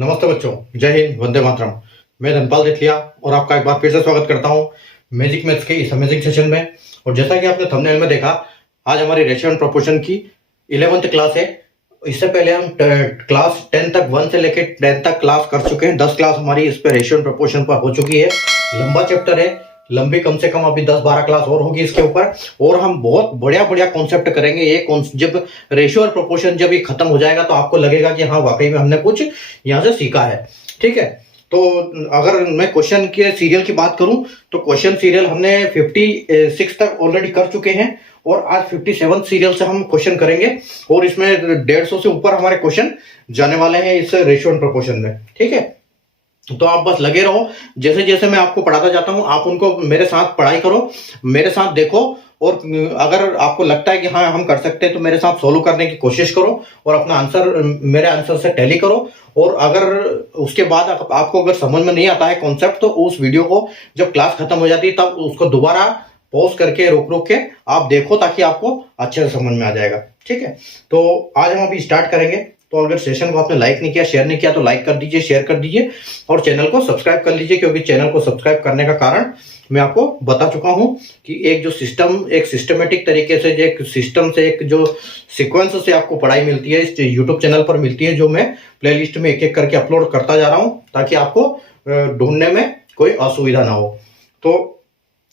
नमस्ते बच्चों, जय हिंद, वंदे मातरम। मैं धनपाल देथिया और आपका एक बार फिर से स्वागत करता हूं मैजिक मैथ्स के इस अमेजिंग सेशन में। और जैसा कि आपने थंबनेल में देखा, आज हमारी रेशियो एंड प्रोपोर्शन की 11th क्लास है। इससे पहले हम क्लास 10 तक 1 से लेकर 10 तक क्लास कर चुके हैं। 10 क्लास हमारी इस पे रेशियो एंड प्रोपोर्शन पर हो चुकी है। लंबा चैप्टर है, लंबी कम से कम अभी 10-12 क्लास और होगी इसके ऊपर। और हम बहुत बढ़िया बढ़िया कॉन्सेप्ट करेंगे। ये जब रेशियो और प्रोपोर्शन जब ये खत्म हो जाएगा तो आपको लगेगा कि हाँ, वाकई में हमने कुछ यहाँ से सीखा है। ठीक है, तो अगर मैं क्वेश्चन के सीरियल की बात करूं तो क्वेश्चन सीरियल हमने 56 तक ऑलरेडी कर चुके हैं और आज 57 सीरियल से हम क्वेश्चन करेंगे। और इसमें 150 से ऊपर हमारे क्वेश्चन जाने वाले हैं इस रेशियो एंड प्रोपोर्शन में। ठीक है, तो आप बस लगे रहो। जैसे जैसे मैं आपको पढ़ाता जाता हूं, आप उनको मेरे साथ पढ़ाई करो, मेरे साथ देखो। और अगर आपको लगता है कि हाँ हम कर सकते हैं तो मेरे साथ सोल्व करने की कोशिश करो और अपना आंसर मेरे आंसर से टैली करो। और अगर उसके बाद आपको अगर समझ में नहीं आता है कॉन्सेप्ट, तो उस वीडियो को जब क्लास खत्म हो जाती है तब उसको दोबारा पॉज करके रोक रोक के आप देखो, ताकि आपको अच्छे से समझ में आ जाएगा। ठीक है, तो आज हम अभी स्टार्ट करेंगे। तो अगर सेशन को आपने लाइक नहीं किया, शेयर नहीं किया, तो लाइक कर दीजिए, शेयर कर दीजिए और चैनल को सब्सक्राइब कर लीजिए। क्योंकि चैनल को सब्सक्राइब करने का कारण मैं आपको बता चुका हूं कि एक जो सिस्टम, एक सिस्टमेटिक तरीके से, एक सिस्टम से, एक जो सीक्वेंस से आपको पढ़ाई मिलती है इस यूट्यूब चैनल पर मिलती है, जो मैं प्लेलिस्ट में एक एक करके अपलोड करता जा रहा हूं, ताकि आपको ढूंढने में कोई असुविधा ना हो। तो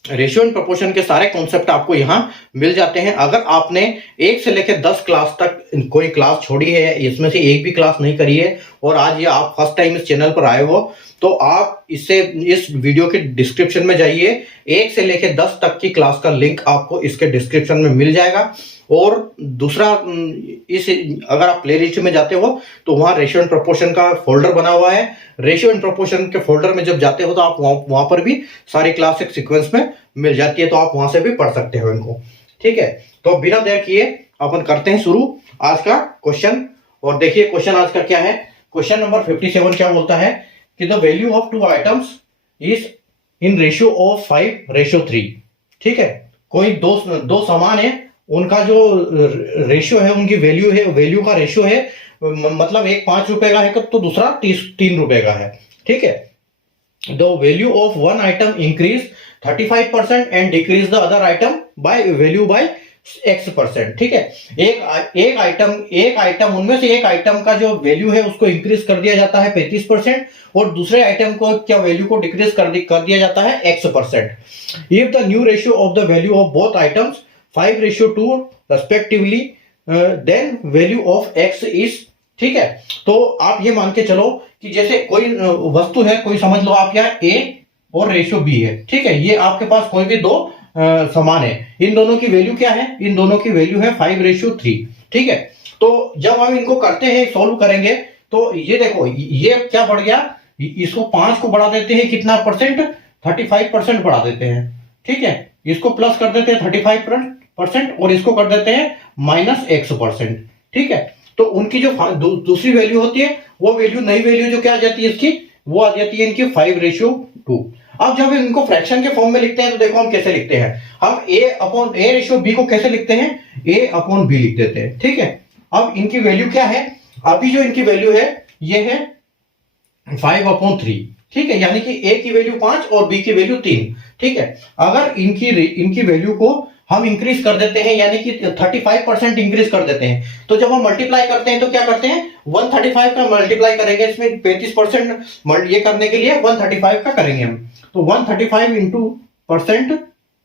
रेशियो एंड प्रोपोर्शन के सारे कॉन्सेप्ट आपको यहाँ मिल जाते हैं। अगर आपने 1 से लेकर 10 क्लास तक कोई क्लास छोड़ी है, इसमें से एक भी क्लास नहीं करी है, और आज ये आप फर्स्ट टाइम इस चैनल पर आए हो, तो आप इस वीडियो के डिस्क्रिप्शन में जाइए। 1 से लेकर 10 तक की क्लास का लिंक आपको इसके डिस्क्रिप्शन में मिल जाएगा। और दूसरा, अगर आप प्ले लिस्ट में जाते हो तो वहां रेशियो एंड प्रोपोर्शन का फोल्डर बना हुआ है। रेशियो एंड प्रोपोर्शन के फोल्डर में जब जाते हो तो आप वहां पर भी सारी क्लास एक सीक्वेंस में मिल जाती है, तो आप वहां से भी पढ़ सकते हो इनको। ठीक है, तो बिना देर किए अपन करते हैं शुरू आज का क्वेश्चन। और देखिए क्वेश्चन आज का क्या है। क्वेश्चन नंबर 57 क्या बोलता है कि the value of 2 items is in ratio of 5:3। ठीक है, कोई दो सामान है, उनका जो रेशियो है, उनकी वैल्यू है, वैल्यू का रेशियो है, मतलब एक 5 रुपए का है तो दूसरा 3 रुपए का है। ठीक है, the value of one item increase 35% and decrease the other item by value by x%। ठीक है, एक आइटम उनमें से एक आइटम का जो वैल्यू है उसको इंक्रीज कर दिया जाता है 35%, और दूसरे आइटम को क्या वैल्यू को डिक्रीज कर दिया जाता है x%। If the new ratio of the value of both items 5:2 respectively, then value of x is. ठीक है, तो आप ये मान के चलो कि जैसे कोई वस्तु है, कोई समझ लो आप यहाँ a और रेशियो b है। ठीक है, ये आपके पास कोई भी दो समान है। इन दोनों की वैल्यू क्या है? इन दोनों की वैल्यू है 5:3। ठीक है, तो जब हम इनको करते हैं, सॉल्व करेंगे, तो ये देखो ये क्या बढ़ गया, इसको 5 को बढ़ा देते हैं कितना परसेंट, 35% बढ़ा देते हैं। ठीक है, इसको प्लस कर देते हैं 35% और इसको कर देते हैं -x%। ठीक है, तो उनकी जो दूसरी वैल्यू होती है, वो वैल्यू, नई वैल्यू जो क्या आ जाती है इसकी, वो आ जाती है इनकी 5:2। अब जब इनको फ्रैक्शन के फॉर्म में लिखते हैं तो देखो हम कैसे लिखते हैं। हम a/b को कैसे लिखते हैं, a/b लिख देते हैं। ठीक है, अब इनकी वैल्यू क्या है, अभी जो इनकी वैल्यू है ये है 5/3। ठीक है, यानी कि a की वैल्यू 5 और b की वैल्यू 3। ठीक है, अगर इनकी वैल्यू को हम इंक्रीज कर देते हैं, यानी कि 35% इंक्रीज कर देते हैं, तो जब हम मल्टीप्लाई करते हैं तो क्या करते हैं, 135 का मल्टीप्लाई करेंगे, इसमें 35% ये करने के लिए 135 का करेंगे हम, तो 135 इंटू परसेंट।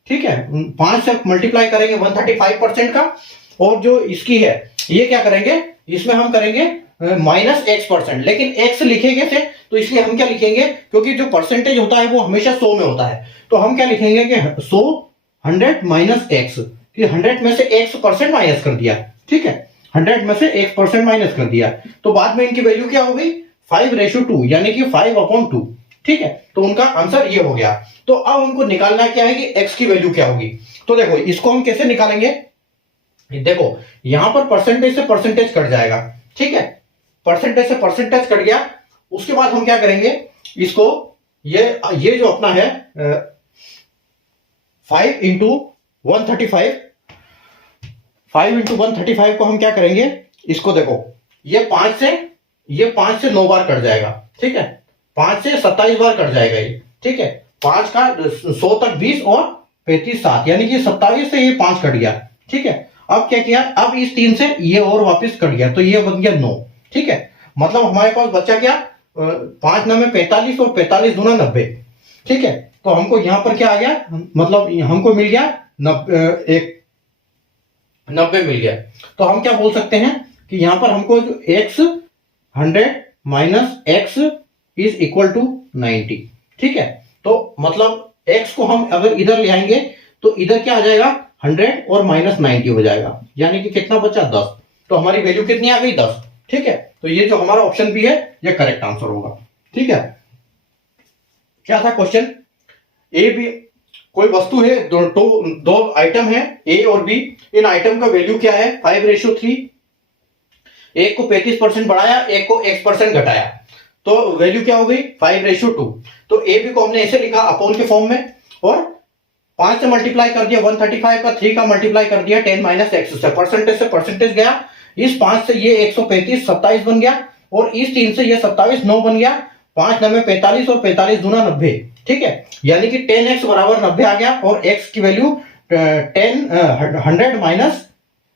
ठीक है, 5 से मल्टीप्लाई करेंगे 135% का, और जो इसकी है ये क्या करेंगे, इसमें हम करेंगे -x%। लेकिन x लिखेंगे से, तो इसलिए हम क्या लिखेंगे, क्योंकि जो परसेंटेज होता है वो हमेशा 100 में होता है, तो हम क्या लिखेंगे कि 100 माइनस x, कि 100 में से x% माइनस कर दिया। ठीक है, 100 में से x% माइनस कर दिया, तो बाद में इनकी वैल्यू क्या हो गई, 5:2, यानी कि 5/2। ठीक है, तो उनका आंसर ये हो गया। तो अब उनको निकालना क्या है कि x की वैल्यू क्या होगी। तो देखो इसको हम कैसे निकालेंगे, देखो यहां पर परसेंटेज से परसेंटेज कट जाएगा। ठीक है, परसेंटेज से परसेंटेज कट गया, उसके बाद हम क्या करेंगे, इसको ये जो अपना है 5 इंटू 135 को हम क्या करेंगे, इसको देखो ये 5 से ये 5 से 9 बार कट जाएगा, ठीक है, 5 से 27 बार कट जाएगा ये, ठीक है, 5 का 100 तक 20 और 35 7, यानी कि 27 से ये 5 कट गया, ठीक है। अब क्या किया, अब इस 3 से ये और वापस कट गया, तो ये बन गया 9, ठीक है। मतलब हमारे पास बचा क्या, 5 9 में 45 और 45 दूना 90, ठीक है। तो हमको यहां पर क्या आ गया, मतलब हमको मिल गया 90 मिल गया। तो हम क्या बोल सकते हैं कि यहां पर हमको जो x 100 minus x is equal to 90, ठीक है। तो मतलब x को हम अगर इधर ले आएंगे तो इधर क्या आ जाएगा, 100 और माइनस 90 हो जाएगा, यानी कि कितना बचा 10। तो हमारी वैल्यू कितनी आ गई 10, ठीक है। तो ये जो हमारा ऑप्शन बी है ये करेक्ट आंसर होगा, ठीक है। क्या था क्वेश्चन, ए बी, कोई वस्तु है, दो आइटम है ए और बी, इन आइटम का वैल्यू क्या है 5:3, एक को 35% बढ़ाया, एक को x% घटाया, तो वैल्यू क्या हो गई 5:2। तो ए बी को हमने ऐसे लिखा अपोन के फॉर्म में, और 5 से मल्टीप्लाई कर दिया 135 का, 3 का मल्टीप्लाई कर दिया 10 माइनस एक्स से परसेंटेज गया, इस 5 से ये 135 27 बन गया, और इस 3 से ये 27 9 बन गया, 5 9 में 45 और 45 दूना 90, ठीक है, यानी कि 10x बराबर 90 आ गया, और x की वैल्यू 100 माइनस,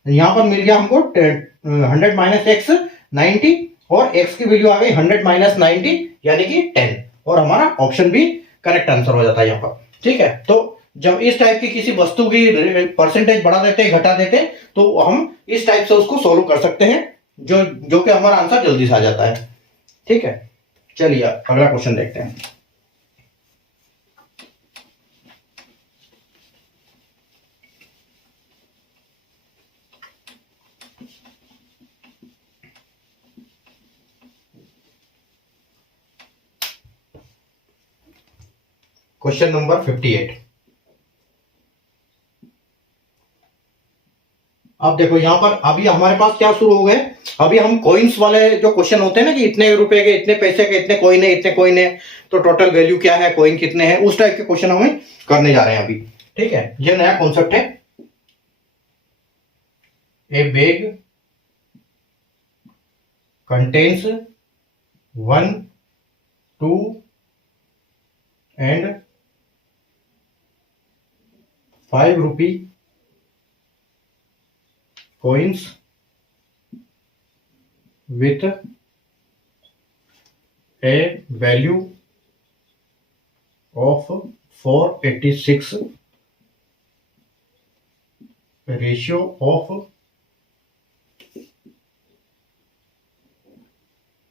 यहां पर मिल गया हमको 100 माइनस x 90, और x की वैल्यू आ गई 100 माइनस 90 यानी कि 10, और हमारा ऑप्शन भी करेक्ट आंसर हो जाता है यहाँ पर, ठीक है। तो जब इस टाइप की किसी वस्तु की परसेंटेज बढ़ा देते घटा देते, तो हम इस टाइप से उसको सोल्व कर सकते हैं, जो कि हमारा आंसर जल्दी से आ जाता है, ठीक है। चलिए अगला क्वेश्चन देखते हैं। Question number 58। अब देखो यहां पर अभी हमारे पास क्या शुरू हो गए, अभी हम कॉइन्स वाले जो क्वेश्चन होते हैं ना, कि इतने रुपए के इतने पैसे के इतने कॉइन है, तो टोटल वैल्यू क्या है, कॉइन कितने हैं, उस टाइप के क्वेश्चन हमें करने जा रहे हैं अभी, ठीक है। ये नया कॉन्सेप्ट है। ए bag contains 1 2 and 5 rupee coins with a value of 486, ratio of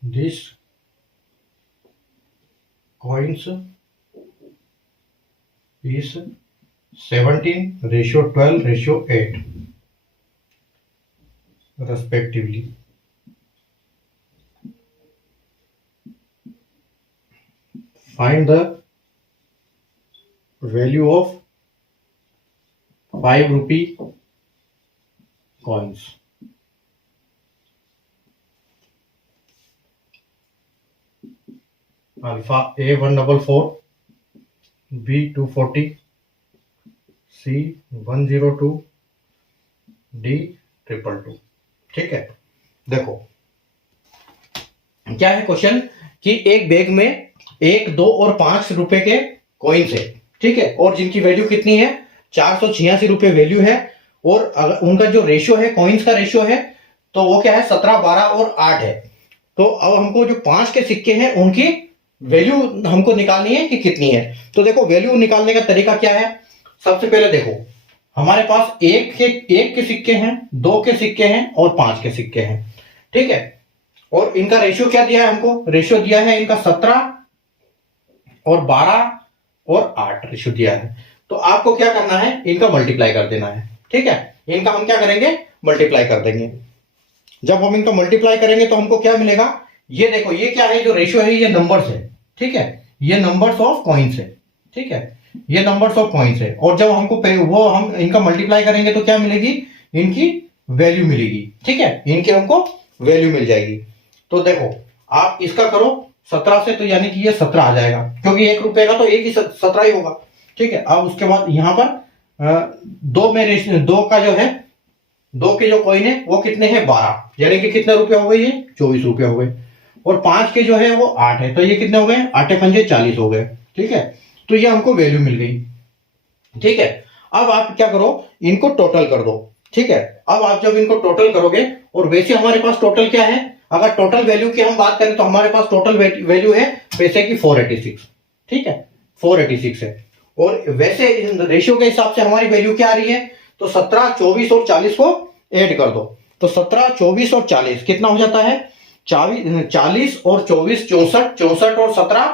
these coins is 17:12:8 respectively. Find the value of 5 rupee coins. Alpha A 144, B 240, C 102, D 222, ठीक है। देखो क्या है क्वेश्चन, कि एक बैग में 1 2 और 5 रुपए के कॉइन्स है, ठीक है, और जिनकी वैल्यू कितनी है 486 रुपए वैल्यू है, और अगर उनका जो रेशियो है, कॉइन्स का रेशियो है, तो वो क्या है 17 12 और 8 है। तो अब हमको जो 5 के सिक्के हैं उनकी वैल्यू हमको निकालनी है कि कितनी है। तो देखो वैल्यू निकालने का तरीका क्या है, सबसे पहले देखो हमारे पास एक के सिक्के हैं, 2 के सिक्के हैं और 5 के सिक्के हैं, ठीक है, और इनका रेशियो क्या दिया है हमको, रेशियो दिया है इनका 17 और 12 और 8 रेशियो दिया है। तो आपको क्या करना है, इनका मल्टीप्लाई कर देना है, ठीक है, इनका हम क्या करेंगे मल्टीप्लाई कर देंगे। जब हम इनका मल्टीप्लाई करेंगे तो हमको क्या मिलेगा, ये देखो ये क्या है, जो रेशियो है ये नंबर्स है, ठीक है, ये नंबर्स ऑफ कॉइन्स है, ठीक है, ये नंबर्स ऑफ कॉइन्स है, और जब हमको वो हम इनका मल्टीप्लाई करेंगे तो क्या मिलेगी, इनकी वैल्यू मिलेगी, ठीक है, इनकी हमको वैल्यू मिल जाएगी। तो देखो आप इसका करो 17 से, तो यानी कि ये 17 आ जाएगा, क्योंकि 1 रुपए का तो एक ही 17 ही होगा, ठीक है। अब उसके बाद यहां पर 2 में रेशियो 2 का जो है, 2 के जो कॉइन है वो कितने हैं 12, यानी कि कितने रुपए हो गए, ये 24 रुपए हो गए। और 5 के जो है वो 8 है, तो ये कितने हो गए, 8 पंजे 40 हो गए। ठीक है, तो ये हमको वैल्यू मिल गई। ठीक है, अब आप क्या करो, इनको टोटल कर दो। ठीक है, अब आप जब इनको टोटल करोगे, और वैसे हमारे पास टोटल क्या है, अगर टोटल वैल्यू की हम बात करें तो हमारे पास टोटल वैल्यू है पैसे की 486। ठीक है, 486 है। और वैसे रेशियो के हिसाब से हमारी वैल्यू क्या आ रही है, तो 17, 24 और 40 को ऐड कर दो, तो 17, 24 और 40 कितना हो जाता है, 40 और 24 64, 64 और 17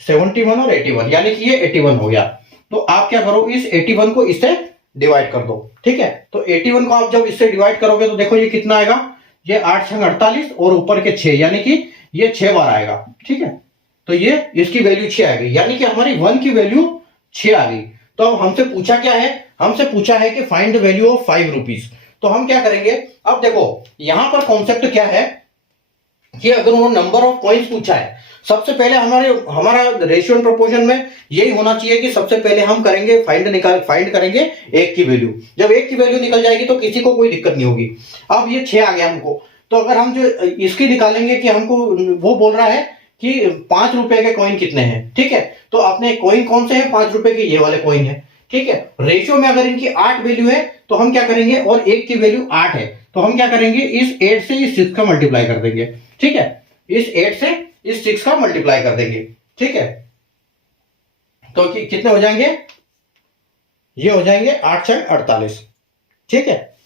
71 और 81, यानी कि ये 81 हो गया। तो आप क्या करो, इस 81 को इससे डिवाइड कर दो। ठीक है, तो 81 को आप जब इससे डिवाइड करोगे तो देखो ये कितना आएगा, ये 8 छंग 48 और ऊपर के 6, यानी कि ये 6 बार आएगा। ठीक है, तो ये इसकी वैल्यू 6 आ गई, यानी कि हमारी 1 की वैल्यू 6 आ गई। तो अब हमसे पूछा क्या है, हमसे पूछा है कि find the value of 5 rupees. तो हम क्या करेंगे, अब देखो यहां पर कॉन्सेप्ट क्या है कि अगर उन्होंने नंबर ऑफ कॉइन्स पूछा है, सबसे पहले हमारा रेशियो एंड प्रोपोर्शन में यही होना चाहिए कि सबसे पहले हम करेंगे फाइंड करेंगे एक की वैल्यू। जब एक की वैल्यू निकल जाएगी तो किसी को कोई दिक्कत नहीं होगी। अब ये 6 आ गया हमको, तो अगर हम जो इसकी निकालेंगे कि हमको, वो बोल रहा है कि 5 रुपए के कॉइन कितने हैं। ठीक है, तो अपने कॉइन कौन से हैं, 5 रुपए के ये वाले कॉइन है। ठीक है, रेशियो में अगर इनकी 8 वैल्यू है तो हम क्या करेंगे, और एक की वैल्यू 8 है, तो हम क्या करेंगे, इस 8 से इस 6 का मल्टीप्लाई कर देंगे। ठीक है, इस 8 से इस 6 का मल्टीप्लाई कर देंगे। ठीक है, तो कितने हो जाएंगे, ये हो जाएंगे 8 6 48। ठीक है,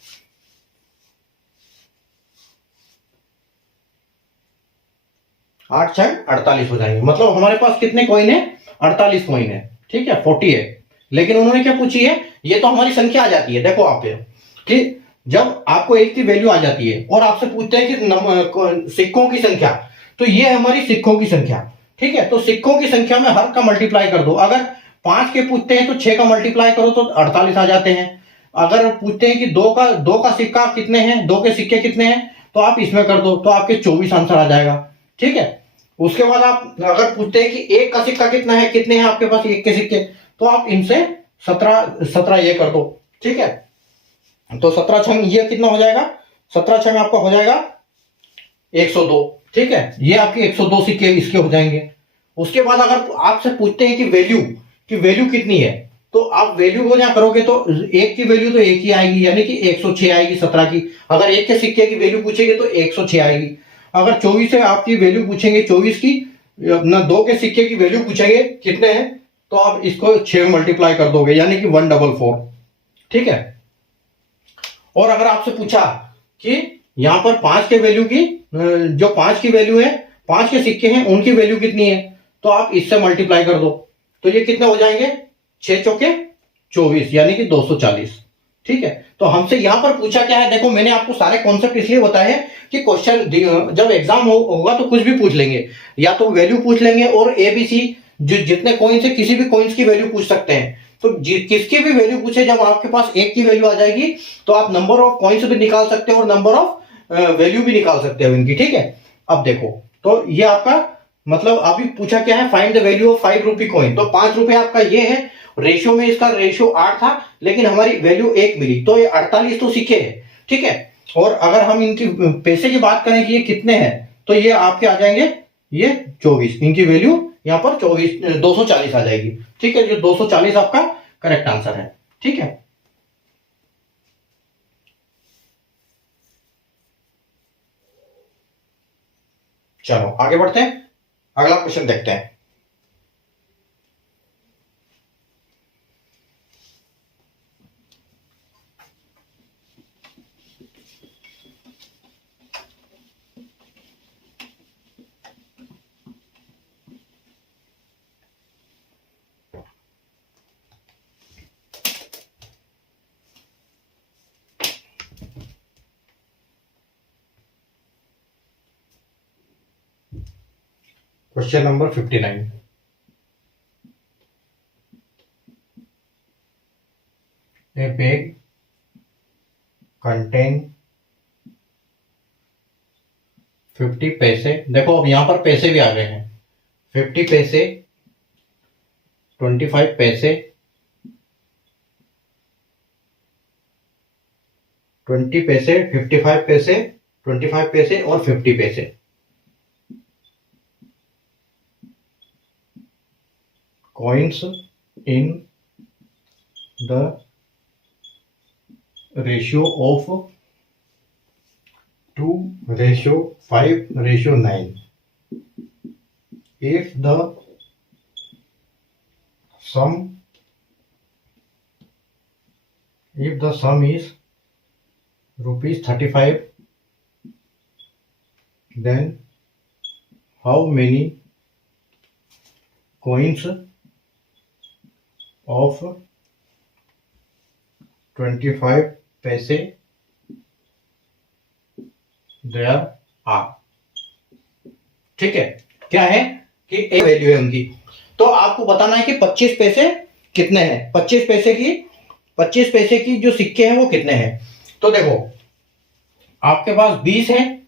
8 6 48 हो जाएंगे, मतलब हमारे पास कितने कॉइन है, 48 कॉइन है। ठीक है, 40 है। लेकिन उन्होंने क्या पूछी है, ये तो हमारी संख्या आ जाती है। देखो आप कि जब आपको एक की वैल्यू आ जाती है और आपसे पूछते हैं कि सिक्कों की संख्या, तो ये हमारी सिक्कों की संख्या। ठीक है, तो सिक्कों की संख्या में हर का मल्टीप्लाई कर दो। अगर 5 के पूछते हैं तो 6 का मल्टीप्लाई करो तो 48 आ जाते हैं। अगर पूछते हैं कि दो का सिक्का कितने हैं, 2 के सिक्के कितने हैं, तो आप इसमें कर दो तो आपके 24 आंसर आ जाएगा। ठीक है, उसके बाद आप अगर पूछते हैं कि एक का सिक्का कितना है, कितने हैं आपके पास एक के सिक्के, तो आप इनसे 17 17 ये कर दो। ठीक है, तो 17 छंग ये कितना हो जाएगा, 17 छंग आपका हो जाएगा 102। ठीक है, ये आपके 102 सिक्के इसके हो जाएंगे। उसके बाद अगर आपसे पूछते हैं कि वैल्यू कितनी है, तो आप वैल्यू को क्या करोगे, तो एक की वैल्यू तो एक ही आएगी, यानी कि 106 आएगी 17 की। अगर एक के सिक्के की वैल्यू पूछेंगे तो 106 आएगी। अगर 24 से आपकी वैल्यू पूछेंगे 24 की, ना 2 के सिक्के की वैल्यू पूछेंगे कितने हैं, तो आप इसको 6 मल्टीप्लाई कर दोगे, यानी कि 144। ठीक है, और अगर आपसे पूछा कि यहां पर 5 के वैल्यू की, जो 5 की वैल्यू है, 5 के सिक्के हैं उनकी वैल्यू कितनी है, तो आप इससे मल्टीप्लाई कर दो, तो ये कितने हो जाएंगे, 6 चौके 24, यानी कि 240। ठीक है, तो हमसे यहां पर पूछा क्या है, देखो मैंने आपको सारे कॉन्सेप्ट इसलिए बताए हैं कि क्वेश्चन जब एग्जाम होगा तो कुछ भी पूछ लेंगे, या तो वैल्यू पूछ लेंगे और एबीसी जितने कॉइन्स है किसी भी कॉइन्स की वैल्यू पूछ सकते हैं। तो किसकी भी वैल्यू पूछे, जब आपके पास एक की वैल्यू आ जाएगी तो आप नंबर ऑफ कॉइन्स भी निकाल सकते हो और नंबर ऑफ वैल्यू भी निकाल सकते हो इनकी। ठीक है, अब देखो, तो ये आपका मतलब अभी पूछा क्या है, find the value of 5 rupee coin. तो 5 रुपए आपका ये है, रेशियो में इसका रेशियो 8 था, लेकिन हमारी वैल्यू 1 मिली, तो ये 48 तो सिक्के है। ठीक है, और अगर हम इनकी पैसे की बात करें कि ये कितने हैं, तो ये आपके आ जाएंगे ये 24, इनकी वैल्यू यहां पर 240 आ जाएगी। ठीक है, जो 240 आपका करेक्ट आंसर है। ठीक है, चलो आगे बढ़ते हैं, अगला क्वेश्चन देखते हैं। Question number 59। ए बैग कंटेन 50 पैसे, देखो अब यहां पर पैसे भी आ गए हैं, 50 पैसे, 25 पैसे, 20 पैसे, 55 पैसे, 25 पैसे और 50 पैसे। Coins in the ratio of 2:5:9 if the sum is ₹35, then how many coins of 25 पैसे there are। ठीक है, क्या है कि एक वैल्यू है उनकी, तो आपको बताना है कि 25 पैसे कितने हैं, 25 पैसे की जो सिक्के हैं वो कितने हैं। तो देखो आपके पास 20 है,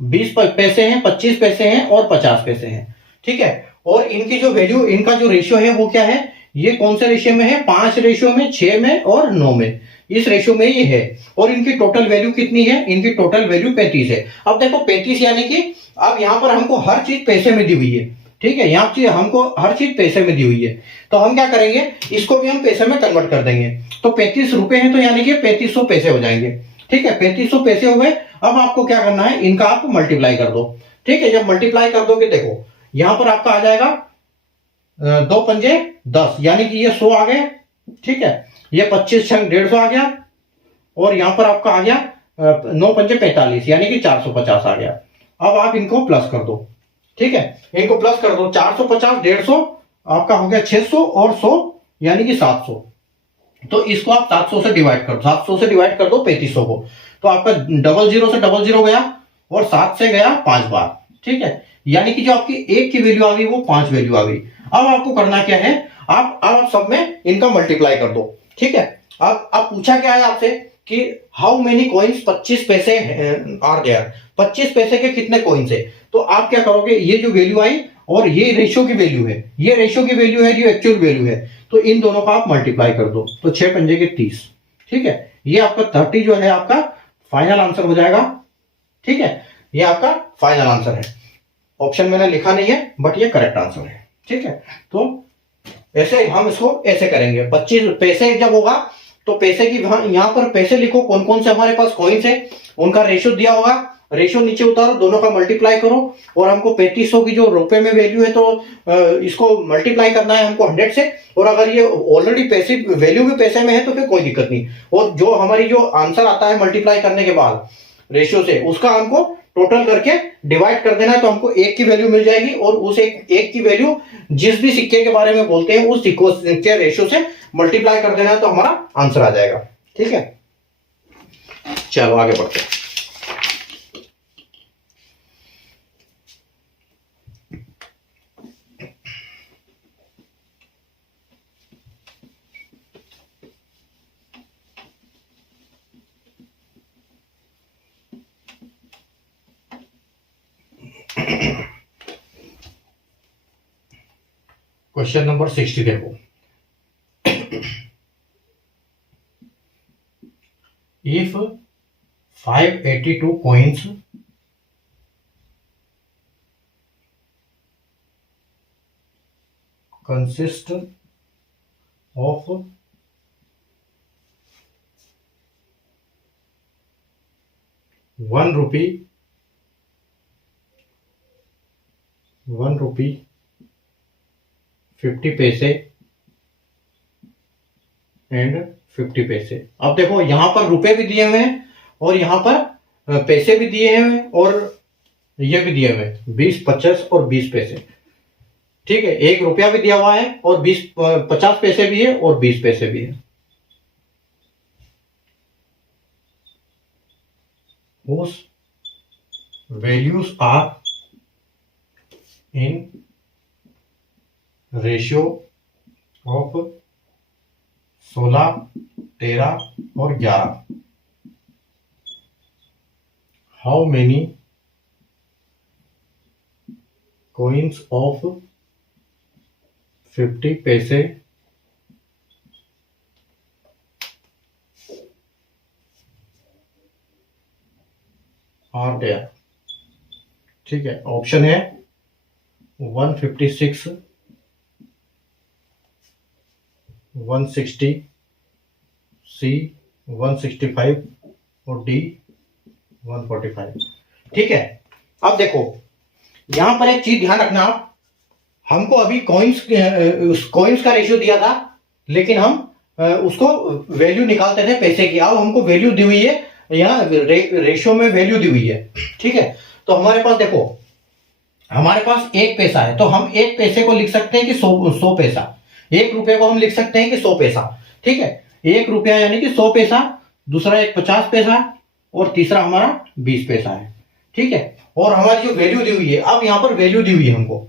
20 पैसे हैं, 25 पैसे हैं और 50 पैसे हैं। ठीक है, और इनकी जो वैल्यू, इनका जो रेशियो है वो क्या है, ये कौन से रेशियो में है, 5 रेशियो में, 6 में और 9 में, इस रेशियो में ये है। और इनकी टोटल वैल्यू कितनी है, इनकी टोटल वैल्यू 35 है। अब देखो 35 यानी कि अब यहां पर हमको हर चीज पैसे में दी हुई है। ठीक है, यहाँ पे हमको हर चीज पैसे में दी हुई है, तो हम क्या करेंगे, इसको भी हम पैसे में कन्वर्ट कर देंगे। तो 35 रुपए हैं, तो यानी कि 3500 पैसे हो जाएंगे। ठीक है, 3500 पैसे हो गए। अब आपको क्या करना है, इनका आप मल्टीप्लाई कर दो। ठीक है, जब मल्टीप्लाई कर दोगे, देखो यहां पर आपका आ जाएगा 2 पंजे 10, यानी कि ये 100 आ गए। ठीक है, ये 25 छंग 150 आ गया, और यहां पर आपका आ गया 9 पंजे 45, यानी कि 450 आ गया। अब आप इनको प्लस कर दो। ठीक है, इनको प्लस कर दो, 450 150 आपका हो गया 600 और 100 यानी कि 700। तो इसको आप 700 से डिवाइड कर दो, 700 से डिवाइड कर दो 3500 को, तो आपका 00 से 00 गया और 7 से गया 5 बार। ठीक है, यानी कि जो आपकी 1 की वैल्यू आ गई वो 5 वैल्यू आ गई। अब आपको करना क्या है, आप सब में इनका मल्टीप्लाई कर दो। ठीक है, अब पूछा क्या है आपसे कि हाउ मेनी कॉइन्स, 25 पैसे आर देयर, 25 पैसे के कितने कॉइन्स है। तो आप क्या करोगे, ये जो वैल्यू आई और ये रेशियो की वैल्यू है, ये रेशियो की वैल्यू है, जो एक्चुअल वैल्यू है, तो इन दोनों का आप मल्टीप्लाई कर दो, तो 6 पंजे के 30। ठीक है, ये आपका 30 जो है आपका फाइनल आंसर हो जाएगा। ठीक है, ये आपका फाइनल आंसर है। ऑप्शन मैंने लिखा नहीं है, बट ये करेक्ट आंसर है। ठीक है, तो ऐसे हम इसको ऐसे करेंगे। 25 पैसे जब होगा तो पैसे की यहां पर पैसे लिखो, कौन कौन से हमारे पास कॉइन्स है, उनका रेशियो दिया होगा, रेशियो नीचे उतारो, दोनों का मल्टीप्लाई करो, और हमको 3500 की जो रुपए में वैल्यू है, तो इसको मल्टीप्लाई करना है हमको 100 से। और अगर ये ऑलरेडी पैसे वैल्यू भी पैसे में है तो फिर कोई दिक्कत नहीं, और जो हमारी जो आंसर आता है मल्टीप्लाई करने के बाद रेशियो से, उसका हमको टोटल करके डिवाइड कर देना है, तो हमको 1 की वैल्यू मिल जाएगी, और उस एक की वैल्यू जिस भी सिक्के के बारे में बोलते हैं उस सिक्के रेशियो से मल्टीप्लाई कर देना है, तो हमारा आंसर आ जाएगा। ठीक है, चलो आगे बढ़ते हैं। क्वेश्चन नंबर 60 देखो, if 582 coins consist of 1 rupee, 50 पैसे एंड 50 पैसे। अब देखो यहां पर रुपए भी दिए हुए हैं और यहां पर पैसे भी दिए हुए हैं, और ये भी दिए हुए हैं 20, 50 और 20 पैसे। ठीक है, 1 रुपया भी दिया हुआ है, और 50 पैसे भी है और 20 पैसे भी है। whose values are in ratio of 16, 13 और 11। How many coins of 50 पैसे हाफ डेयर। ठीक है, ऑप्शन है 156, 160, सी 165 और डी 145। ठीक है, अब देखो यहां पर एक चीज ध्यान रखना आप, हमको अभी कॉइन्स का रेशियो दिया था, लेकिन हम उसको वैल्यू निकालते थे पैसे की। अब हमको वैल्यू दी हुई है, यहाँ रेशियो में वैल्यू दी हुई है। ठीक है, तो हमारे पास देखो, हमारे पास एक पैसा है, तो हम एक पैसे को लिख सकते हैं कि 100 पैसा। एक रुपए को हम लिख सकते हैं कि 100 पैसा। ठीक है, एक रुपया यानी कि 100 पैसा, दूसरा एक 50 पैसा और तीसरा हमारा 20 पैसा है। ठीक है, और हमारी जो वैल्यू दी हुई है, अब यहां पर वैल्यू दी हुई है हमको,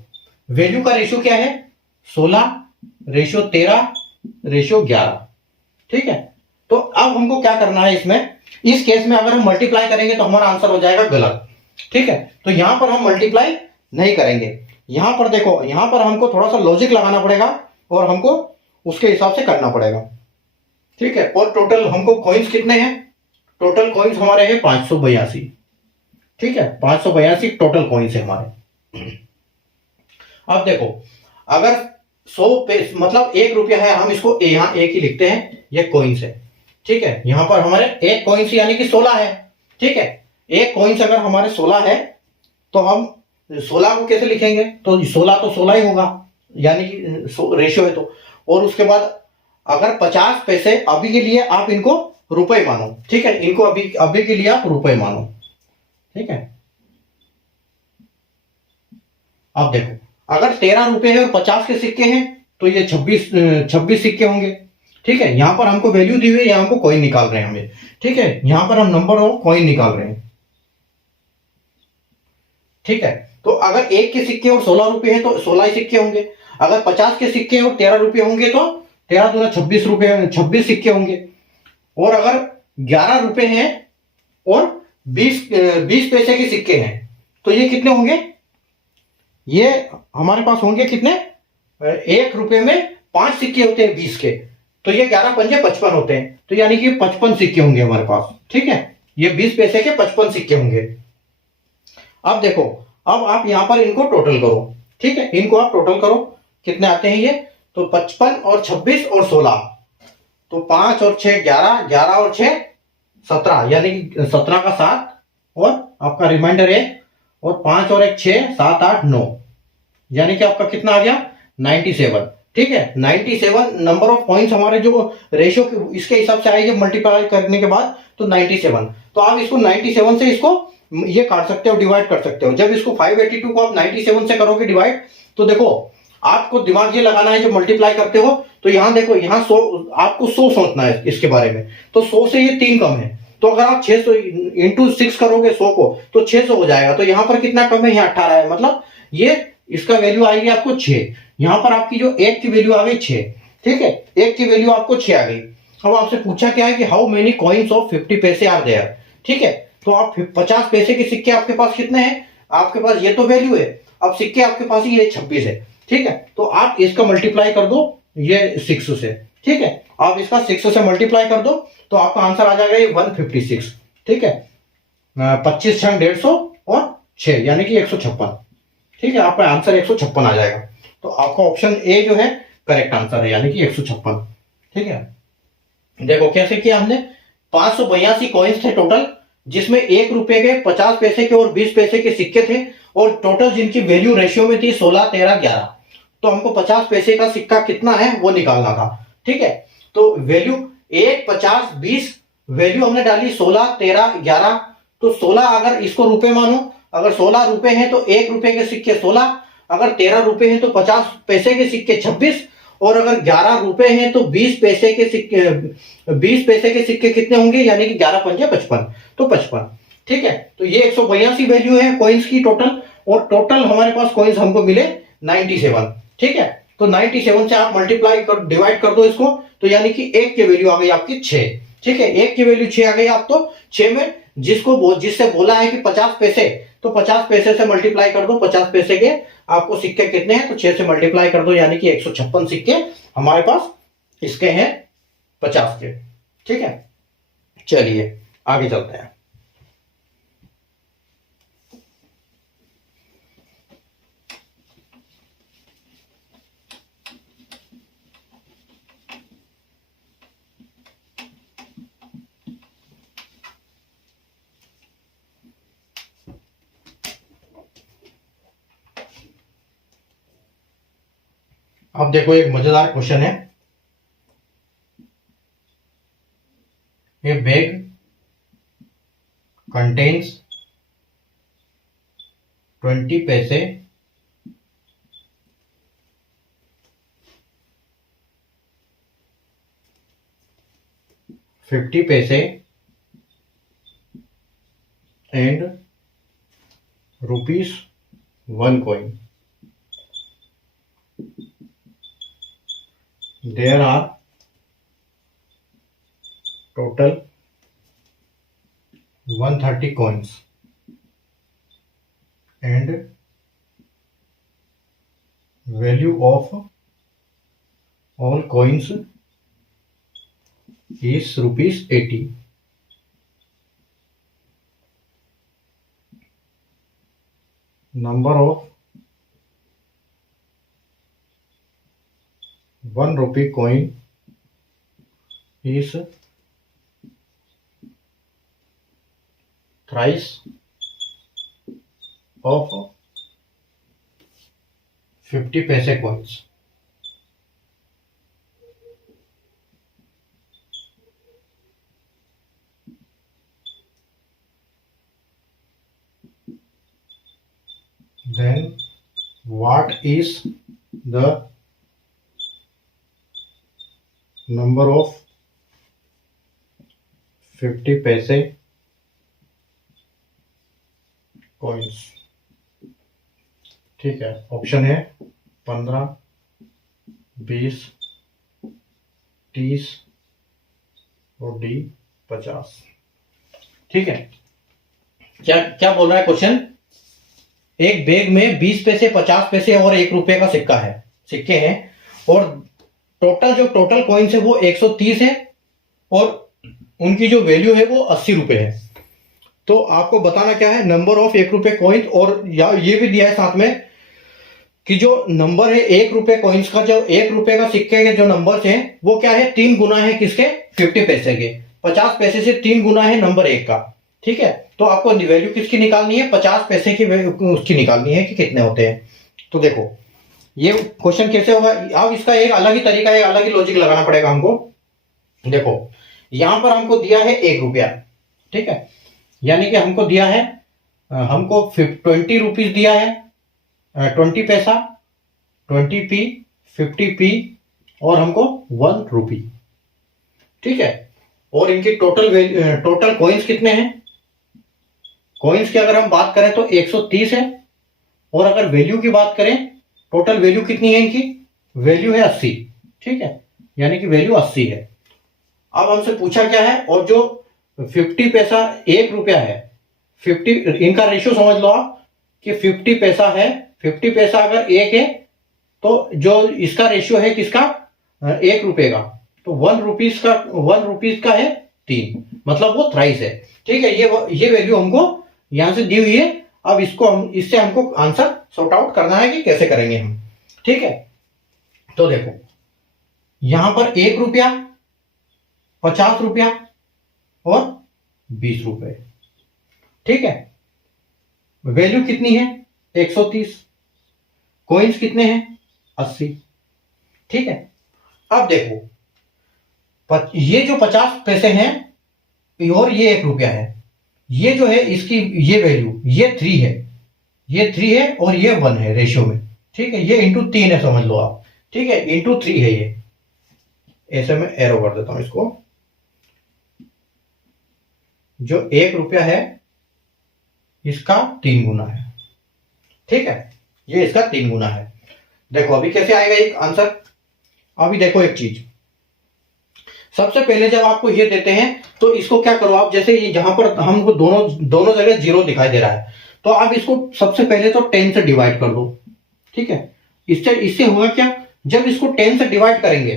वैल्यू का रेशियो क्या है 16 रेशियो 13 रेशियो 11। ठीक है, तो अब हमको क्या करना है इसमें, इस केस में अगर हम मल्टीप्लाई करेंगे तो हमारा आंसर हो जाएगा गलत। ठीक है, तो यहां पर हम मल्टीप्लाई नहीं करेंगे। यहां पर देखो, यहां पर हमको थोड़ा सा लॉजिक लगाना पड़ेगा और हमको उसके हिसाब से करना पड़ेगा। ठीक है, और टोटल हमको कॉइन्स कितने हैं, टोटल कॉइन्स हमारे हैं 582। ठीक है, 582 टोटल कॉइन्स है हमारे। अब देखो, अगर 100 मतलब 1 रुपया है, हम इसको यहां एक ही लिखते हैं, ये कॉइन्स है। ठीक है, यहां पर हमारे एक कॉइन्स यानी कि 16 है। ठीक है, एक कॉइन्स अगर हमारे 16 है तो हम 16 को कैसे लिखेंगे, तो 16 तो 16 ही होगा, यानी कि रेशियो है तो। और उसके बाद अगर 50 पैसे अभी के लिए आप इनको रुपए मानो। ठीक है, इनको अभी अभी के लिए आप रुपए मानो। ठीक है, अब देखो, अगर 13 रुपए है और 50 के सिक्के हैं तो ये 26 सिक्के होंगे। ठीक है, यहां पर हमको वैल्यू दी हुई है, यहां को कॉइन निकाल रहे हैं हमें। ठीक है, यहां पर हम नंबर ऑफ कॉइन निकाल रहे हैं। ठीक है, तो अगर एक के सिक्के और 16 रुपए हैं तो 16 ही सिक्के होंगे। अगर 50 के सिक्के और 13 रुपए होंगे तो 13 दूना 26 रुपए, 26 सिक्के होंगे। और अगर 11 रुपए हैं और 20 पैसे के सिक्के हैं तो ये कितने होंगे, ये हमारे पास होंगे कितने, 1 रुपए में 5 सिक्के होते हैं 20 के, तो ये 11 पंजे 55 होते हैं, तो यानी कि 55 सिक्के होंगे हमारे पास। ठीक है, ये 20 पैसे के 55 सिक्के होंगे। अब देखो, अब आप यहां पर इनको टोटल करो। ठीक है, इनको आप टोटल करो, कितने आते हैं ये, तो 55 और 26 और 16, तो 5 और 6 11, 11 और 6 17, यानी कि 17 का 7 और आपका रिमाइंडर 1, और 5 और 1 6, 7 8 9, यानी कि आपका कितना आ गया 97। ठीक है, 97 नंबर ऑफ पॉइंट्स हमारे जो रेशियो इसके हिसाब से आएगी मल्टीप्लाई करने के बाद, तो 97। तो आप इसको 97 से इसको ये काट सकते हो, डिवाइड कर सकते हो। जब इसको 582 को आप 97 से करोगे डिवाइड, तो देखो आपको दिमाग ये लगाना है, जब मल्टीप्लाई करते हो तो यहां देखो, यहां 100, आपको 100 सोचना है इसके बारे में, तो 100 से ये 3 कम है, तो अगर आप 600 इंटू 6 करोगे 100 को, तो 600 हो जाएगा। तो यहां पर कितना कम है, यहाँ 18 है, मतलब ये इसका वैल्यू आएगी आपको 6। यहां पर आपकी जो एक की वैल्यू आ गई 6। ठीक है, एक की वैल्यू आपको 6 आ गई। अब आपसे पूछा क्या है कि हाउ मेनी कॉइन्स ऑफ 50 पैसे आर देयर। ठीक है, तो आप 50 पैसे के सिक्के आपके पास कितने हैं, आपके पास ये तो वैल्यू है, अब सिक्के आपके पास ये 26 है। ठीक है, तो आप इसका मल्टीप्लाई कर दो ये 6 से। ठीक है, आप इसका 6 से मल्टीप्लाई कर दो तो आपका आंसर आ जाएगा ये 156। ठीक है, 25 छंग 150 और 6 यानी कि 156। ठीक है, आपका आंसर 156 आ जाएगा। तो आपका ऑप्शन ए जो है करेक्ट आंसर है, यानी कि 156। ठीक है, देखो कैसे किया हमने, 582 कॉइन्स थे टोटल, जिसमें 1 रुपए के 50 पैसे के और 20 पैसे के सिक्के थे, और टोटल जिनकी वैल्यू रेशियो में थी 16 13 11। तो हमको 50 पैसे का सिक्का कितना है वो निकालना था। ठीक है, तो वैल्यू 1 50 20, वैल्यू हमने डाली 16 13 11। तो 16 अगर इसको रुपए मानो, अगर 16 रुपए हैं तो 1 रुपए के सिक्के 16, अगर 13 रुपए हैं तो 50 पैसे के सिक्के 26, और अगर 11 रुपए हैं तो 20 पैसे के सिक्के, 20 पैसे के सिक्के कितने होंगे, यानी कि 11 पंजे 55, तो 55। ठीक है, तो ये 182 वैल्यू है कॉइन्स की टोटल, और टोटल हमारे पास कॉइन्स हमको मिले 97। ठीक है, तो 97 से आप मल्टीप्लाई कर डिवाइड कर दो इसको, तो यानी कि एक की वैल्यू आ गई आपकी 6। ठीक है, एक की वैल्यू 6 आ गई आप, तो 6 में जिससे बोला है कि 50 पैसे, तो 50 पैसे से मल्टीप्लाई कर दो, 50 पैसे के आपको सिक्के कितने हैं, तो 6 से मल्टीप्लाई कर दो, यानी कि 156 सिक्के हमारे पास इसके हैं 50 के। ठीक है, चलिए आगे चलते हैं। अब देखो एक मजेदार क्वेश्चन है। ए बैग कंटेन्स 20 पैसे, 50 पैसे and ₹1 coin. There are total 130 coins and value of all coins is ₹80. Number of ₹1 coin is thrice of 50 paise coins. Then what is the number of 50 paise coins? ठीक है, option है 15, 20, 30 और D 50। ठीक है, क्या क्या बोल रहा है क्वेश्चन? एक बैग में 20 पैसे, 50 पैसे और ₹1 का सिक्के हैं और टोटल कॉइन्स है वो 130 है और उनकी जो वैल्यू है वो ₹80 है। तो आपको बताना क्या है, नंबर ऑफ ₹1 कॉइन, और या ये भी दिया है साथ में कि जो नंबर है ₹1 कॉइन्स का, जो ₹1 का सिक्के के जो नंबर्स हैं वो क्या है, 3 गुना है किसके, 50 पैसे के। 50 पैसे से 3 गुना है नंबर 1 का। ठीक है, तो आपको वैल्यू किसकी निकालनी है, 50 पैसे की उसकी निकालनी है कि कितने होते हैं। तो देखो ये क्वेश्चन कैसे होगा, अब इसका एक अलग ही तरीका है, अलग ही लॉजिक लगाना पड़ेगा हमको। देखो यहां पर हमको दिया है ₹1, ठीक है, यानी कि हमको दिया है, हमको 20 रुपीज दिया है, 20 पैसा, 20p, 50p और हमको ₹1। ठीक है, और इनकी टोटल कॉइन्स कितने हैं, कॉइन्स की अगर हम बात करें तो 130 है, और अगर वैल्यू की बात करें, टोटल वैल्यू कितनी है इनकी, वैल्यू है 80। ठीक है, यानी कि वैल्यू 80 है। अब हमसे पूछा क्या है, और जो 50 पैसा ₹1 है, 50 इनका रेशियो समझ लो आप कि 50 पैसा है, 50 पैसा अगर 1 है तो जो इसका रेशियो है किसका, ₹1 का, तो ₹1 का है 3, मतलब वो थ्राइस है। ठीक है, ये वैल्यू हमको यहां से दी हुई है। अब इससे हमको आंसर सॉर्ट आउट करना है कि कैसे करेंगे हम। ठीक है, तो देखो यहां पर ₹1, ₹50 और ₹20। ठीक है, वैल्यू कितनी है, 130, कॉइन्स कितने हैं, 80। ठीक है, अब देखो ये जो 50 पैसे हैं और ये ₹1 है, ये जो है इसकी ये वैल्यू, ये 3 है, ये 3 है और ये 1 है रेशियो में। ठीक है, ये इंटू 3 है समझ लो आप। ठीक है, इंटू 3 है ये, ऐसे मैं एरो कर देता हूं इसको। जो ₹1 है इसका 3 गुना है। ठीक है, ये इसका 3 गुना है। देखो अभी कैसे आएगा एक आंसर। अभी देखो एक चीज, सबसे पहले जब आपको ये देते हैं तो इसको क्या करो आप, जैसे ये जहां पर हमको दोनों जगह 0 दिखाई दे रहा है, तो आप इसको सबसे पहले तो 10 से डिवाइड कर दो। ठीक है, इससे होगा क्या, जब इसको 10 से डिवाइड करेंगे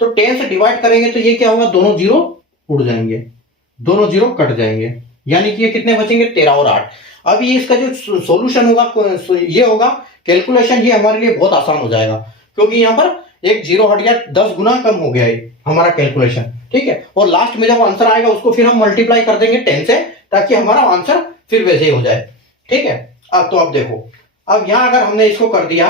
तो 10 से डिवाइड करेंगे तो ये क्या होगा, दोनों 0 उड़ जाएंगे, दोनों 0 कट जाएंगे, यानी कि ये कितने बचेंगे, 13 और 8। अभी इसका जो सॉल्यूशन होगा ये होगा कैलकुलेशन, ये हमारे लिए बहुत आसान हो जाएगा, क्योंकि यहाँ पर एक 0 हट गया, 10 गुना कम हो गया है हमारा कैलकुलेशन। ठीक है, और लास्ट में जब आंसर आएगा उसको फिर हम मल्टीप्लाई कर देंगे 10 से, ताकि हमारा आंसर फिर वैसे ही हो जाए। ठीक है, अब तो अब देखो, अब यहां अगर हमने इसको कर दिया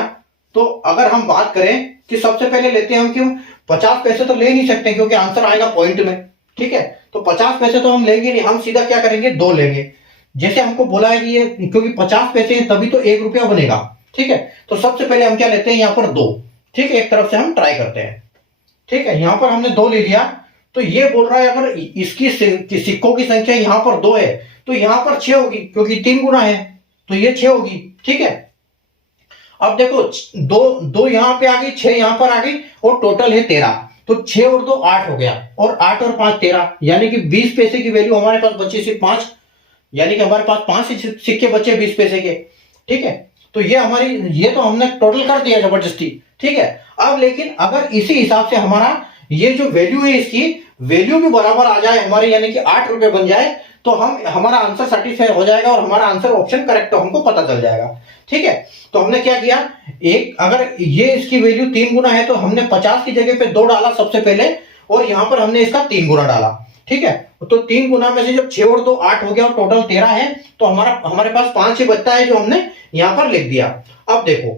तो अगर हम बात करें कि सबसे पहले लेते हैं हम क्यों, 50 पैसे तो ले नहीं सकते क्योंकि आंसर आएगा पॉइंट में, ठीक है। तो 50 पैसे तो हम लेंगे नहीं, हम सीधा क्या करेंगे, 2 लेंगे। जैसे हमको बोला है कि ये क्योंकि 50 पैसे हैं तभी तो 1 रुपया बनेगा, ठीक है। तो सबसे पहले हम क्या लेते हैं, यहाँ पर 2, ठीक है। एक तरफ से हम ट्राई करते हैं, ठीक है। यहां पर हमने 2 ले लिया। तो ये बोल रहा है अगर इसकी सिक्कों की संख्या यहां पर 2 है तो यहां पर 6 होगी क्योंकि 3 गुना है, तो ये 6 होगी, ठीक है। अब देखो, दो दो यहां पे आ गई, 6 यहां पर आ गई और टोटल है 13। तो 6 और 2 8 हो गया, और 8 और 5 13, यानी कि 20 पैसे की वैल्यू हमारे पास बची सिर्फ 5, यानी कि हमारे पास 5 सिक्के बचे 20 पैसे के, ठीक है। तो ये हमारी, ये तो हमने टोटल कर दिया जबरदस्ती, ठीक है। अब लेकिन अगर इसी हिसाब से हमारा ये जो वैल्यू है इसकी वैल्यू भी बराबर आ जाए हमारे, यानी कि 8 रुपए बन जाए, तो हमारा आंसर सेटिस्फाई हो जाएगा और हमारा आंसर ऑप्शन करेक्ट हमको पता चल जाएगा, ठीक है। तो हमने क्या किया, एक अगर ये इसकी वैल्यू 3 गुना है तो हमने 50 की जगह पे 2 डाला सबसे पहले, और यहां पर हमने इसका 3 गुना डाला, ठीक है। तो 3 गुना में से जब 6 और 2 8 हो गया और टोटल 13 है, तो हमारे पास 5 ही बचता है जो हमने यहां पर लिख दिया। अब देखो,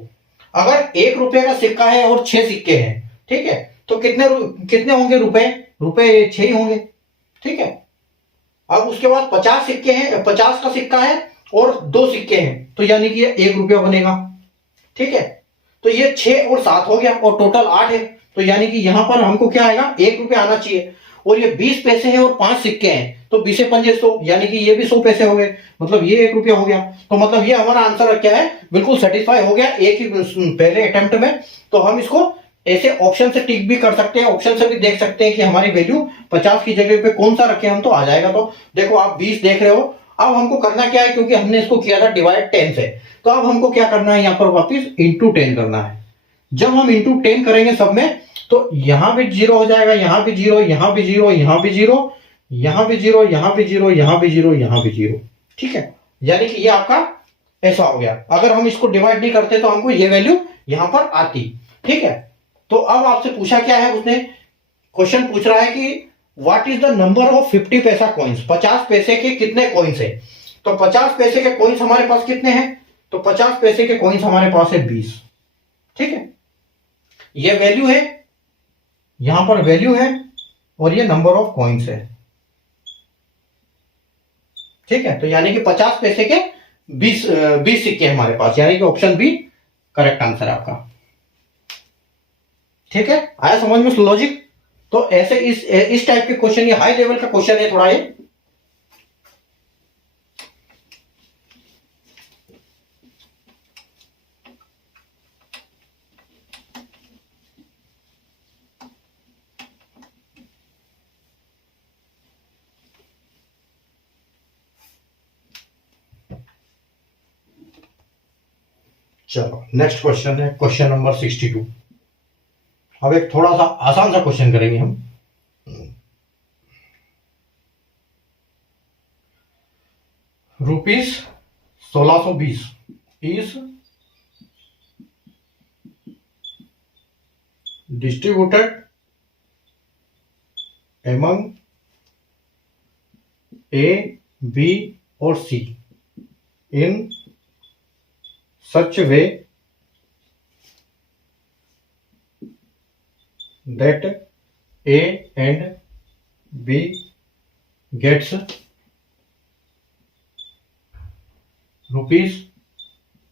अगर 1 रुपए का सिक्का है और 6 सिक्के हैं, ठीक है, तो कितने होंगे रुपए, रुपए 6 ही होंगे, ठीक है। अब उसके बाद 50 सिक्के हैं, 50 का सिक्का है और 2 सिक्के हैं, तो यानी कि ये 1 रुपया बनेगा, ठीक है। तो ये 6 और 7 हो गया और टोटल 8 है, तो यानी कि यहां पर हमको क्या आएगा, 1 रुपया आना चाहिए। और ये 20 पैसे हैं और 5 सिक्के हैं, तो 20 पंजे 100, यानी कि ये भी 100 पैसे हो गए, मतलब ये 1 रुपया हो गया। तो मतलब ये हमारा आंसर क्या है, बिल्कुल सेटिस्फाई हो गया एक ही पहले अटेम्प्ट में। तो हम इसको ऐसे ऑप्शन से टिक भी कर सकते हैं, ऑप्शन से भी देख सकते हैं कि हमारी वैल्यू 50 की जगह पे कौन सा रखे हम, तो आ जाएगा। तो देखो आप 20 देख रहे हो। अब हमको करना क्या है, क्योंकि हमने इसको किया था डिवाइड 10 से, तो अब हमको क्या करना है, यहां पर वापिस इंटू 10 करना है। जब हम इंटू 10 करेंगे सब में, तो यहां भी 0 हो जाएगा, यहां भी 0, यहां भी 0, यहां भी 0, यहां भी 0, यहां भी 0, यहां भी 0, यहां भी 0, ठीक है। यानी कि ये आपका ऐसा हो गया। अगर हम इसको डिवाइड नहीं करते तो हमको ये वैल्यू यहां पर आती, ठीक है। तो अब आपसे पूछा क्या है, उसने क्वेश्चन पूछ रहा है कि what is the number of 50 पैसा कॉइन्स, 50 पैसे के कितने कॉइन्स है। तो 50 पैसे के कॉइन्स हमारे पास कितने हैं, तो 50 पैसे के कॉइन्स हमारे पास है 20, ठीक है। ये वैल्यू है, यहां पर वैल्यू है, और ये नंबर ऑफ कॉइन्स है, ठीक है। तो यानी कि 50 पैसे के 20 सिक्के हमारे पास, यानी कि ऑप्शन बी करेक्ट आंसर है आपका, ठीक है। आया समझ में लॉजिक। तो ऐसे इस टाइप के क्वेश्चन, ये हाई लेवल का क्वेश्चन है थोड़ा ये। चलो नेक्स्ट क्वेश्चन है क्वेश्चन नंबर 62। अब एक थोड़ा सा आसान सा क्वेश्चन करेंगे हम। Rupees 1620 is distributed among A, B और C in such a way that A and B gets rupees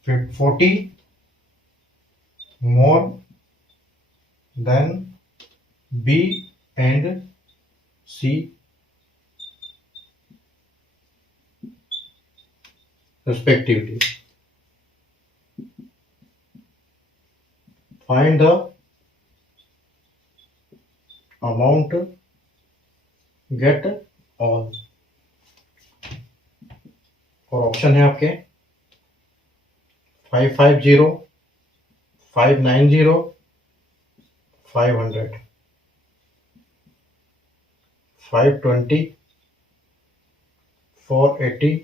40 more than B and C respectively. Find the amount get all। और ऑप्शन है आपके 550, 590, 500, 520, 480,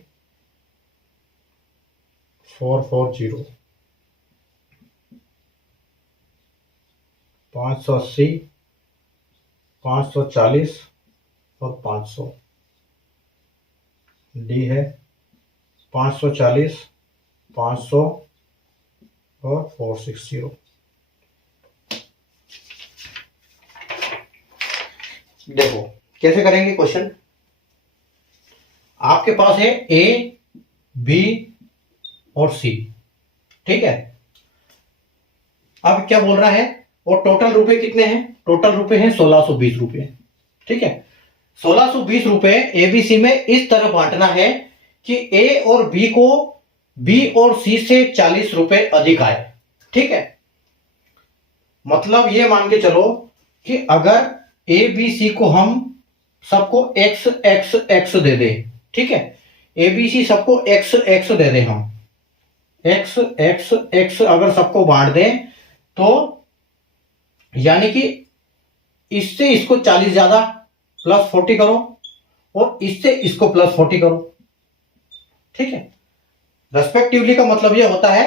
440, 580, 540 और 500। डी है 540, 500 और 460। देखो कैसे करेंगे क्वेश्चन। आपके पास है ए, बी और सी, ठीक है। अब क्या बोल रहा है, और टोटल रुपए कितने हैं, टोटल रुपए हैं 1620 रुपए, ठीक है। 1620 रुपए एबीसी में इस तरह बांटना है कि ए और बी को बी और सी से 40 रुपए अधिक आए, ठीक है। मतलब ये मान के चलो कि अगर ए बी सी को हम सबको एक्स एक्स एक्स दे दे, ठीक है। ए बी सी सबको एक्स एक्स दे दे, हम एक्स एक्स एक्स अगर सबको बांट दें तो यानी कि इससे इसको 40 ज्यादा प्लस 40 करो और इससे इसको प्लस 40 करो, ठीक है। रेस्पेक्टिवली का मतलब यह होता है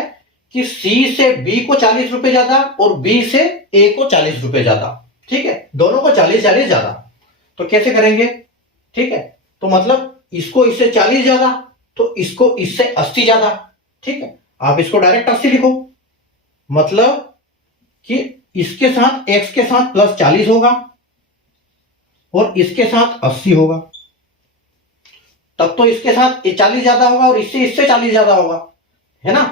कि सी से बी को 40 रुपए ज्यादा और बी से ए को 40 रुपए ज्यादा, ठीक है। दोनों को 40-40 ज्यादा। तो कैसे करेंगे, ठीक है। तो मतलब इसको इससे 40 ज्यादा तो इसको इससे 80 ज्यादा, ठीक है। आप इसको डायरेक्ट 80 लिखो, मतलब कि इसके साथ x के साथ प्लस 40 होगा और इसके साथ 80 होगा, तब तो इसके साथ 40 ज्यादा होगा और इससे 40 ज्यादा होगा, है ना।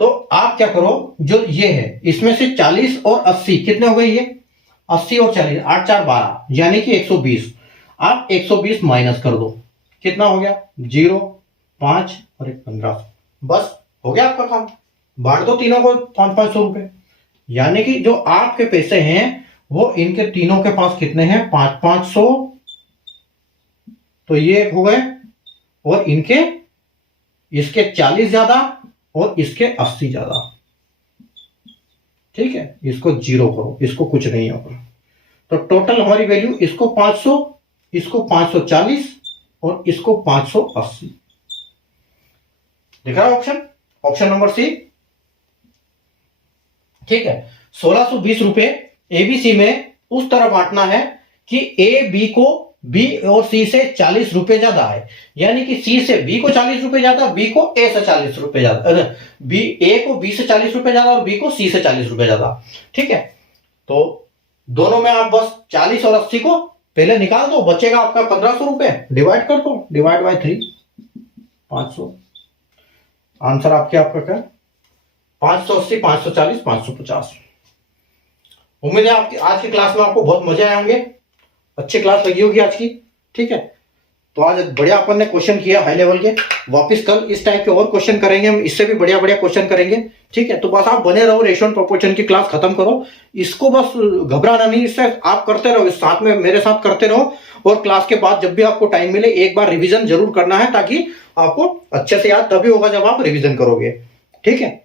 तो आप क्या करो, जो ये है इसमें से 40 और 80 कितने हो गए, ये 80 और 40 8 4 12 यानी कि 120। आप 120 माइनस कर दो, कितना हो गया 0 5 और 1 15, बस हो गया आपका काम। बांट दो तीनों को 500-500 रुपए, यानी कि जो आपके पैसे हैं वो इनके तीनों के पास कितने हैं 500-500, तो ये हो गए, और इनके इसके 40 ज्यादा और इसके 80 ज्यादा, ठीक है। इसको 0 करो, इसको कुछ नहीं होगा। तो टोटल हमारी वैल्यू इसको 500, इसको 540 और इसको 580। दिख रहा है ऑप्शन, ऑप्शन नंबर सी, ठीक है। 1620 रुपए एबीसी में उस तरह बांटना है कि ए बी को बी और सी से 40 रुपए ज्यादा है, यानी कि सी से बी को 40 रुपए ज्यादा, बी को ए से 40 रुपए ज्यादा, बी ए को बी से 40 रुपए ज्यादा और बी को सी से 40 रुपए ज्यादा, ठीक है। तो दोनों में आप बस 40 और 80 को पहले निकाल दो, बचेगा आपका 1500 रुपए, डिवाइड कर दो, डिवाइड बाय 3 500। आंसर आपका क्या 580 540 550। उम्मीद है आपकी आज की क्लास में आपको बहुत मजे आए होंगे, अच्छी क्लास लगी होगी आज की, ठीक है। तो आज बढ़िया अपन ने क्वेश्चन किया हाई लेवल के, वापस कल इस टाइप के और क्वेश्चन करेंगे हम, इससे भी बढ़िया बढ़िया क्वेश्चन करेंगे, ठीक है। तो बस आप बने रहो, रेशियो एंड प्रोपोर्शन की क्लास खत्म करो, इसको बस घबराना नहीं, इससे आप करते रहो, इस साथ में मेरे साथ करते रहो, और क्लास के बाद जब भी आपको टाइम मिले एक बार रिविजन जरूर करना है, ताकि आपको अच्छे से याद तभी होगा जब आप रिविजन करोगे, ठीक है।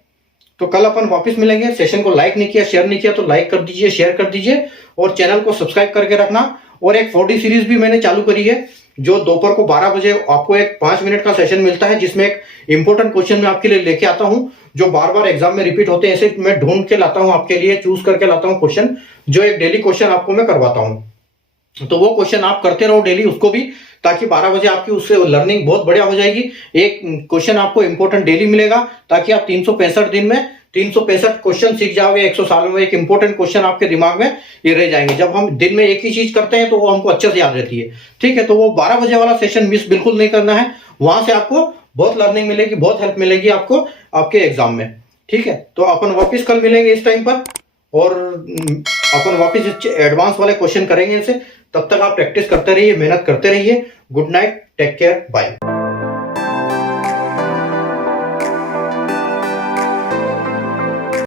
तो कल अपन वापस मिलेंगे। सेशन को लाइक नहीं किया, शेयर नहीं किया तो लाइक कर दीजिए, शेयर कर दीजिए, और चैनल को सब्सक्राइब करके रखना। और एक 4D सीरीज भी मैंने चालू करी है, जो दोपहर को 12 बजे आपको एक 5 मिनट का सेशन मिलता है, जिसमें एक इंपॉर्टेंट क्वेश्चन मैं आपके लिए लेके आता हूं, जो बार बार एग्जाम में रिपीट होते हैं, ऐसे मैं ढूंढ के लाता हूं आपके लिए, चूज करके लाता हूं क्वेश्चन, जो एक डेली क्वेश्चन आपको मैं करवाता हूं। तो वो क्वेश्चन आप करते रहो डेली उसको भी, ताकि 12 बजे आपकी उससे लर्निंग बहुत बढ़िया हो जाएगी। एक क्वेश्चन आपको इंपॉर्टेंट डेली मिलेगा, ताकि आप 365 दिन में 365 क्वेश्चन सीख जाओगे। 100 साल में एक इंपॉर्टेंट क्वेश्चन आपके दिमाग में ये रह जाएंगे। जब हम दिन में एक ही चीज करते हैं तो वो हमको अच्छे से याद रहती है, ठीक है। तो वो 12 बजे वाला सेशन मिस बिल्कुल नहीं करना है, वहां से आपको बहुत लर्निंग मिलेगी, बहुत हेल्प मिलेगी आपको आपके एग्जाम में, ठीक है। तो अपन वापिस कल मिलेंगे इस टाइम पर, और अपन वापिस एडवांस वाले क्वेश्चन करेंगे इनसे। तब तक आप प्रैक्टिस करते रहिए, मेहनत करते रहिए। Good night, take care, bye.